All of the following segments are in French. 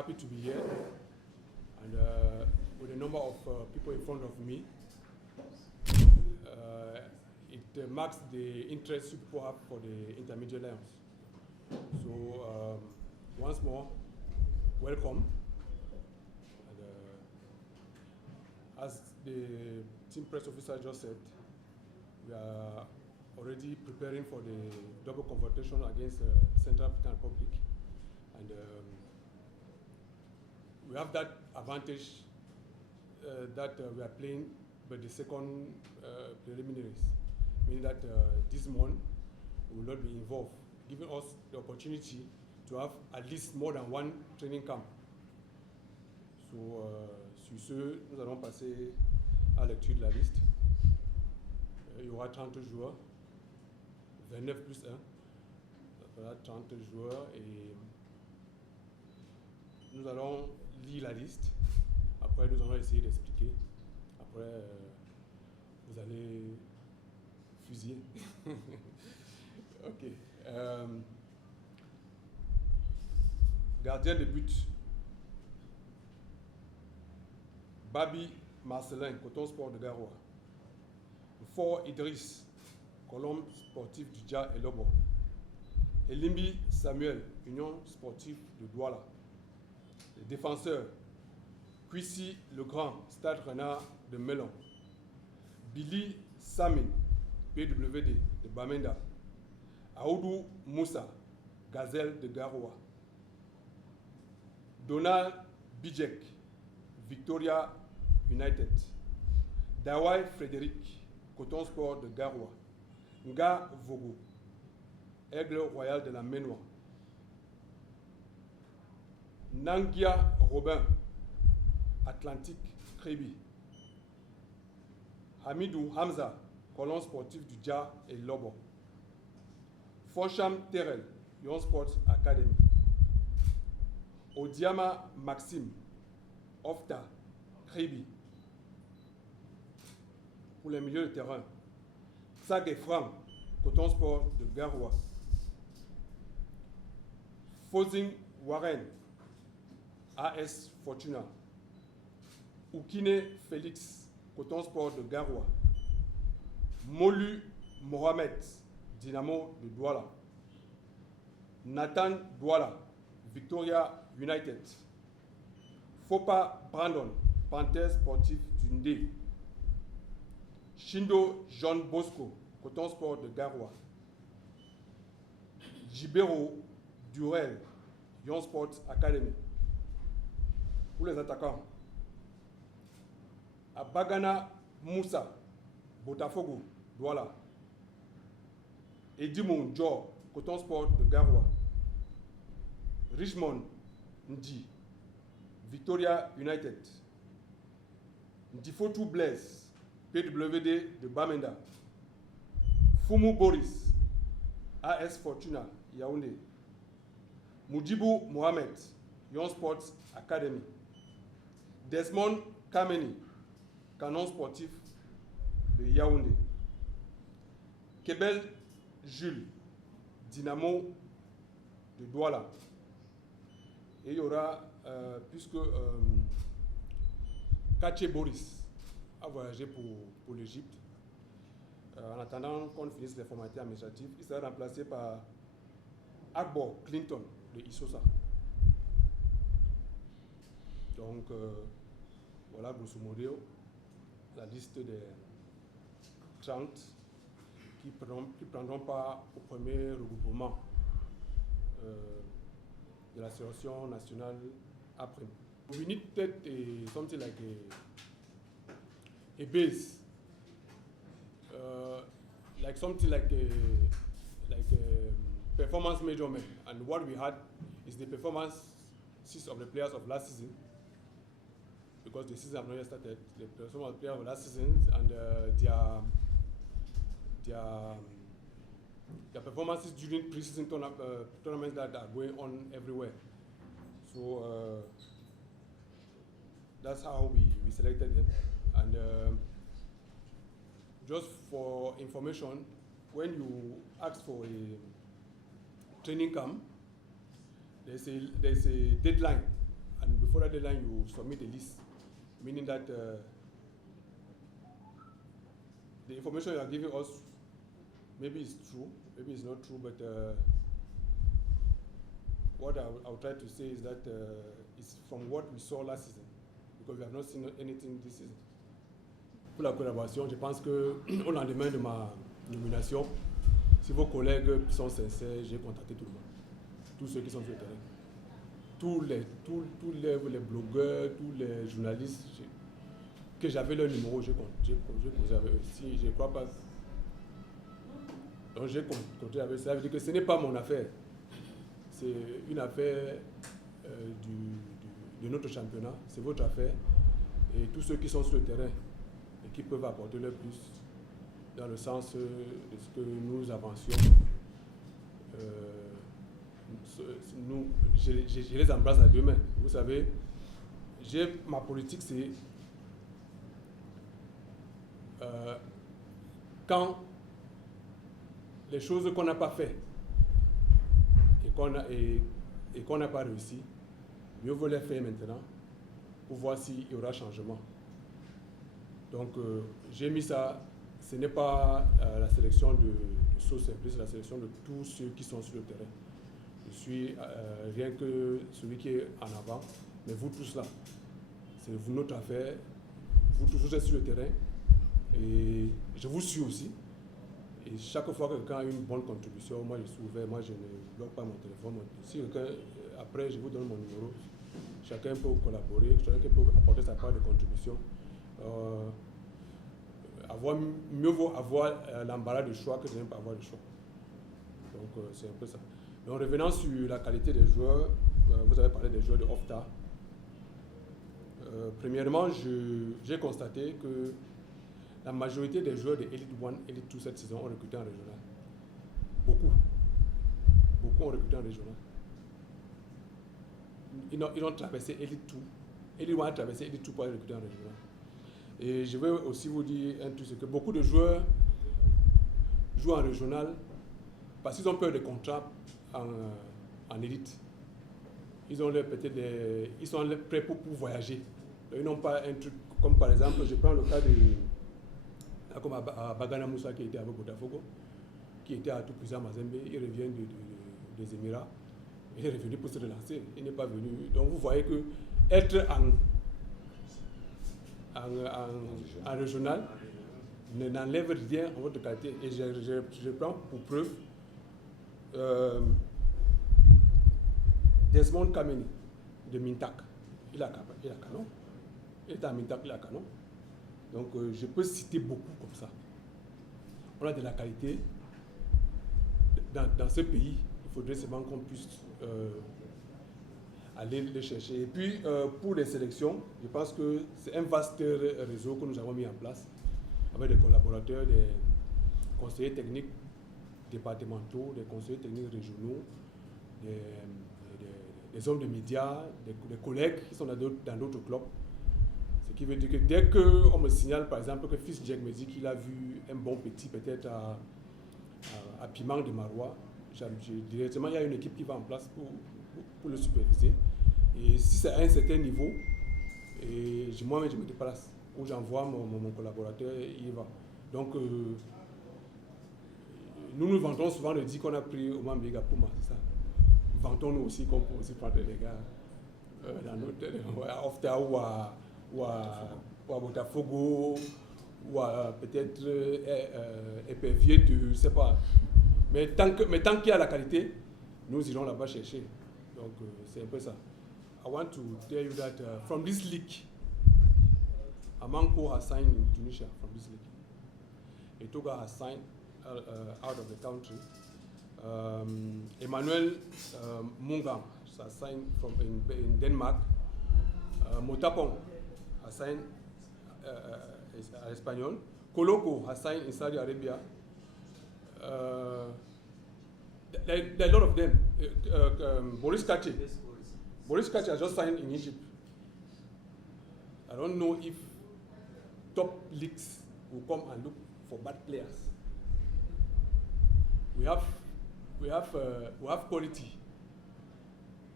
happy to be here, and with a number of people in front of me, it marks the interest people have for the Intermediate Lions. So once more, welcome. And, as the team press officer just said, we are already preparing for the double confrontation against Central African Republic, and we have that advantage that we are playing by the second preliminaries, meaning that this month we will not be involved, giving us the opportunity to have at least more than one training camp. So, sur ce, nous allons passer à la lecture de la liste. Il y aura 30 joueurs, 29 plus 1, ça fera 30 joueurs, et nous allons lire la liste. Après, nous allons essayer d'expliquer. Après, vous allez fusiller. Ok. Gardien de but. Babi Marcelin, Coton Sport de Garoua. Fort Idriss, Colombe Sportif du Dja et Lobo. Elimbi Samuel, Union Sportive de Douala. Les défenseurs, Kwisi Legrand, Stade Renard de Melon. Billy Samin, PWD de Bamenda. Aoudou Moussa, Gazelle de Garoua. Donald Bijek, Victoria United. Dawai Frédéric, Coton Sport de Garoua. Nga Vogo, Aigle Royal de la Ménois. Nangia Robin, Atlantique Crébi. Hamidou Hamza, Colon Sportif du Dja et Lobo. Foncham Terrel, Yon Sports Academy. Odiama Maxime, Ofta Crébi. Pour les milieux de terrain, Tsag Franck, Coton Sport de Garoua. Fozing Warren, AS Fortuna. Oukine Félix, Coton Sport de Garoua. Molu Mohamed, Dynamo de Douala. Nathan Douala, Victoria United. Fopa Brandon, Panthère Sportif du Ndé. Shindo John Bosco, Coton Sport de Garoua. Jibero Durel, Yon Sports Academy. Pour les attaquants, Abagana Moussa, Botafogo, Douala. Edimon Djor, Coton Sport de Garoua. Richmond Ndi, Victoria United. Ndifotou Blaise, PWD de Bamenda. Fumu Boris, AS Fortuna, Yaoundé. Moudjibou Mohamed, Yon Sports Academy. Desmond Kameni, Canon Sportif de Yaoundé. Kebel Jules, Dynamo de Douala. Et il y aura, puisque Kaché Boris a voyagé pour l'Égypte, en attendant qu'on finisse les formalités administratives, il sera remplacé par Akbo Clinton de Isosa. Donc, voilà grosso modo la liste des 30 qui prendront part au premier regroupement de la sélection nationale après. We need something like a base, like something like a performance measurement, and what we had is the performances of the players of last season, because the season have not yet started. The performance of the players of last season and their performances during pre-season tournaments that are going on everywhere. So that's how we selected them. And just for information, when you ask for a training camp, there's a deadline before that deadline you submit a list, meaning that the information you are giving us, maybe it's true, maybe it's not true, but what I'll try to say is that it's from what we saw last season, because we have not seen anything this season. Pour la collaboration, je pense qu'au lendemain de ma nomination, si vos collègues sont sincères, j'ai contacté tout le monde, tous ceux qui sont sur le terrain. Tous les blogueurs, tous les journalistes, que j'avais leur numéro, j'ai causé avec eux. Si je ne crois pas, donc j'ai compté avec eux. Ça veut dire que ce n'est pas mon affaire. C'est une affaire de notre championnat, c'est votre affaire. Et tous ceux qui sont sur le terrain et qui peuvent apporter leur plus dans le sens de ce que nous avancions, je les embrasse à deux mains. Vous savez, ma politique, c'est quand les choses qu'on n'a pas fait et qu'on n'a pas réussi, mieux vaut les faire maintenant pour voir s'il y aura changement. Donc j'ai mis ça, ce n'est pas la sélection de sauce simple, c'est la sélection de tous ceux qui sont sur le terrain. Je suis rien que celui qui est en avant, mais vous tous là, c'est notre affaire, vous tous vous êtes sur le terrain et je vous suis aussi. Et chaque fois que quelqu'un a une bonne contribution, moi je suis ouvert, moi je ne bloque pas mon téléphone. Si quelqu'un, après je vous donne mon numéro, chacun peut collaborer, chacun peut apporter sa part de contribution. Mieux vaut avoir l'embarras de choix que de ne pas avoir de choix. Donc c'est un peu ça. Donc revenant sur la qualité des joueurs, vous avez parlé des joueurs de OFTA. Premièrement, j'ai constaté que la majorité des joueurs de Elite 1, Elite 2 cette saison ont recruté en régional. Beaucoup ont recruté en régional. Ils ont traversé Elite 2. Elite 1 a traversé Elite 2 pour aller recruter en régional. Et je vais aussi vous dire un truc, c'est que beaucoup de joueurs jouent en régional parce qu'ils ont peur des contrats en élite. Ils ont ils sont prêts pour voyager. Ils n'ont pas un truc comme par exemple, je prends le cas comme à Bagana Moussa qui était avec Botafogo, qui était à Tout-Puissant Mazembe, il revient des Émirats, il est revenu pour se relancer, il n'est pas venu. Donc vous voyez que être en régional n'enlève rien à votre qualité. Et je prends pour preuve Desmond Kameni de Mintak. Il a canon. Il est à Mintak, il a canon. Donc je peux citer beaucoup comme ça. On a de la qualité. Dans ce pays, il faudrait seulement qu'on puisse aller les chercher. Et puis pour les sélections, je pense que c'est un vaste réseau que nous avons mis en place avec des collaborateurs, des conseillers techniques départementaux, des conseillers techniques régionaux, des hommes de médias, des collègues qui sont dans d'autres clubs. Ce qui veut dire que dès qu'on me signale par exemple que Fils Jack me dit qu'il a vu un bon petit peut-être à Piment de Marois, directement il y a une équipe qui va en place pour le superviser. Et si c'est à un certain niveau, moi-même je me déplace, où j'envoie mon collaborateur, il y va. Donc nous vantons souvent de dire qu'on a pris au Mambiga Puma, c'est ça. Vantons-nous aussi qu'on peut aussi prendre les gars dans notre à Ofta ou à Botafogo ou à peut-être Épervier, je ne sais pas. Mais tant qu'il y a la qualité, nous irons là-bas chercher. Donc c'est un peu ça. I want to tell you that from this league, Amanko has signed in Tunisia from this league. Etoga has signed out of the country. Emmanuel Mungam has signed in Denmark. Motapong has signed Espanol. Koloko has signed in Saudi Arabia. There are a lot of them. Boris Kachi has just signed in Egypt. I don't know if top leagues will come and look for bad players. We have quality.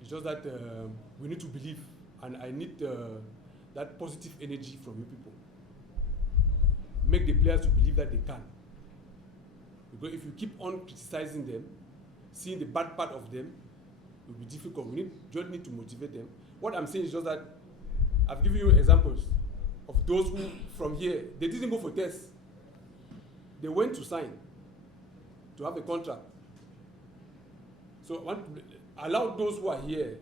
It's just that we need to believe And I need that positive energy from you people. Make the players to believe that they can. Because if you keep on criticizing them, seeing the bad part of them, it will be difficult. We just need to motivate them. What I'm saying is just that I've given you examples of those who, from here, they didn't go for tests. They went to sign, to have a contract. So allow those who are here,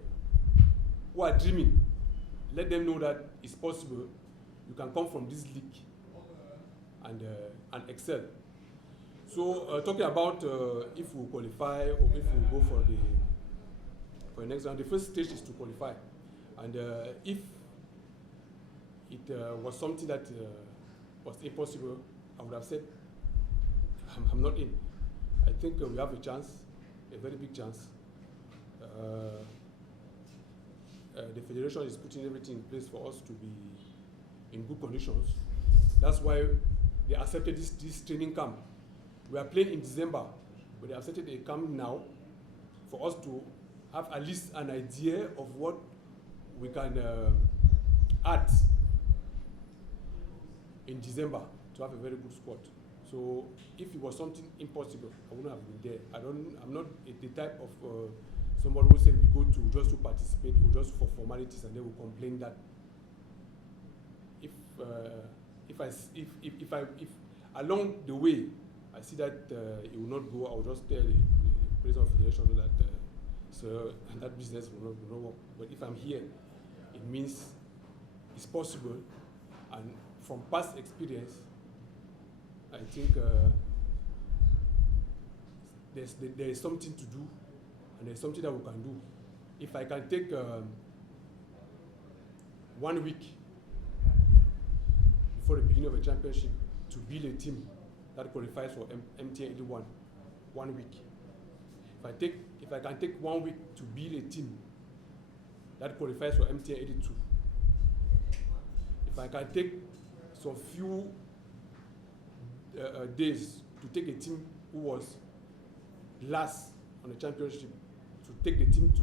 who are dreaming, let them know that it's possible. You can come from this league and excel. So talking about if we qualify or if we go for the next round, the first stage is to qualify. And if it was something that was impossible, I would have said, I'm not in. I think we have a chance, a very big chance. The federation is putting everything in place for us to be in good conditions. That's why they accepted this training camp. We are playing in December, but they accepted a camp now for us to have at least an idea of what we can add in December to have a very good squad. So if it was something impossible, I wouldn't have been there. I'm not the type of somebody who said we go to just to participate or just for formalities and then we complain that if along the way I see that it will not go, I will just tell the president of the federation that so that business will not work. But if I'm here, it means it's possible, and from past experience, I think there is something to do, and there's something that we can do. If I can take 1 week before the beginning of a championship to build a team that qualifies for MTN 81, 1 week. If I can take 1 week to build a team that qualifies for MTN 82, if I can take some few days to take a team who was last on the championship, to take the team to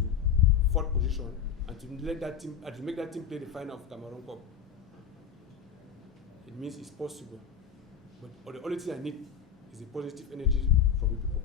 4th position, and to let that team, and to make that team play the final of Cameroon Cup, it means it's possible. But the only thing I need is a positive energy from you people.